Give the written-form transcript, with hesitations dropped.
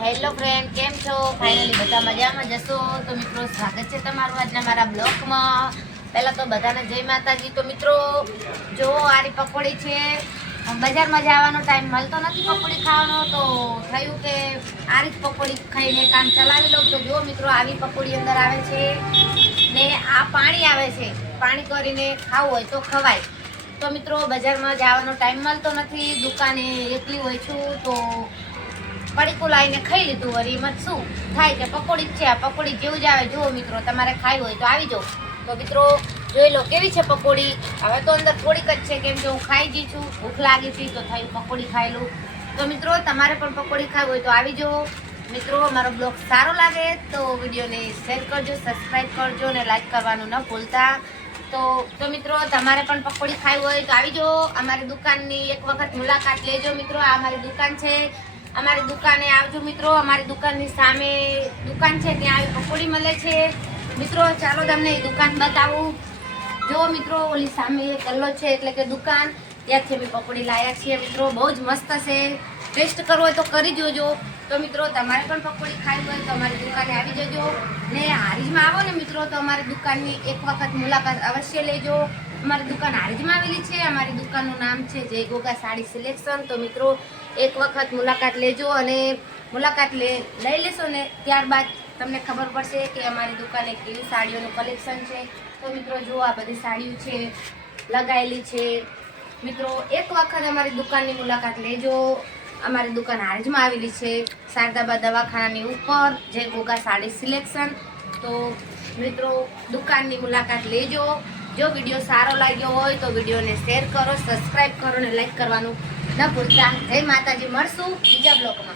Hello friend, કેમ છો? Finally બધા મજામાં જશો. તો મિત્રો, સ્વાગત છે તમારું આજના મારા બ્લોગમાં. પહેલાં તો બધાને જય માતાજી. તો મિત્રો, જો આરી પકોડી છે. બજારમાં જવાનો ટાઈમ મળતો નથી પકોડી ખાવાનો, તો થયું કે આરી જ પકોડી ખાઈને કામ ચલાવી લઉં. તો જો મિત્રો, આવી પકોડી અંદર આવે છે ને આ પાણી આવે છે. પાણી કરીને ખાવું હોય તો ખવાય. તો મિત્રો, બજારમાં જવાનો ટાઈમ મળતો નથી, દુકાને એકલી હોય છું, તો પડીકું લાવીને ખાઈ લીધું. વળી એમાં શું થાય કે પકોડી જ છે. આ પકોડી જેવું જ આવે. જુઓ મિત્રો, તમારે ખાવી હોય તો આવી જાઓ. તો મિત્રો, જોઈ લો કેવી છે પકોડી. હવે તો અંદર થોડીક જ છે, કેમ કે હું ખાઈ ગઈ છું. ભૂખ લાગી હતી તો થયું પકોડી ખાઈ લઉં. તો મિત્રો, તમારે પણ પકોડી ખાવી હોય તો આવી જાઓ. મિત્રો, અમારો બ્લોગ સારો લાગે તો વિડીયોને શેર કરજો, સબસ્ક્રાઈબ કરજો અને લાઈક કરવાનું ન ભૂલતા. તો મિત્રો, તમારે પણ પકોડી ખાવી હોય તો આવી જાઓ. અમારી દુકાનની એક વખત મુલાકાત લેજો. મિત્રો, આ અમારી દુકાન છે. અમારી દુકાને આવજો મિત્રો. અમારી દુકાનની સામે દુકાન છે, ત્યાં આવી પકોડી મળે છે. મિત્રો, ચાલો તમને દુકાન બતાવું. જો મિત્રો, ઓલી સામે ગલ્લો છે એટલે કે દુકાન, ત્યાંથી અમે પકોડી લાવ્યા છીએ. મિત્રો, બહુ જ મસ્ત છે. ટેસ્ટ કરવો હોય તો કરી જોજો. તો મિત્રો, તમારે પણ પકોડી ખાવી હોય તો અમારી દુકાને આવી જજો. ને હારીજમાં આવો ને મિત્રો, તો અમારી દુકાનની એક વખત મુલાકાત અવશ્ય લેજો. અમારી દુકાન હારીજમાં આવેલી છે. અમારી દુકાનનું નામ છે જય ગોગા સાડી સિલેક્શન. તો મિત્રો, એક વખત મુલાકાત લેજો અને મુલાકાત લઈ લેશો ને ત્યારબાદ તમને ખબર પડશે કે અમારી દુકાને કેવી સાડીઓનું કલેક્શન છે. તો મિત્રો, જુઓ આ બધી સાડીઓ છે, લગાવેલી છે. મિત્રો, એક વખત અમારી દુકાનની મુલાકાત લેજો. અમારી દુકાન હારીજમાં આવેલી છે, શારદાબા દવાખાનાની ઉપર, જય ગોગા સાડી સિલેક્શન. તો મિત્રો, દુકાનની મુલાકાત લેજો. જો વિડીયો સારો લાગ્યો હોય તો વિડીયોને શેર કરો, સબસ્ક્રાઈબ કરો અને લાઈક કરવાનું ન ભૂલતા. જય માતાજી. મળશું બીજા બ્લોગમાં.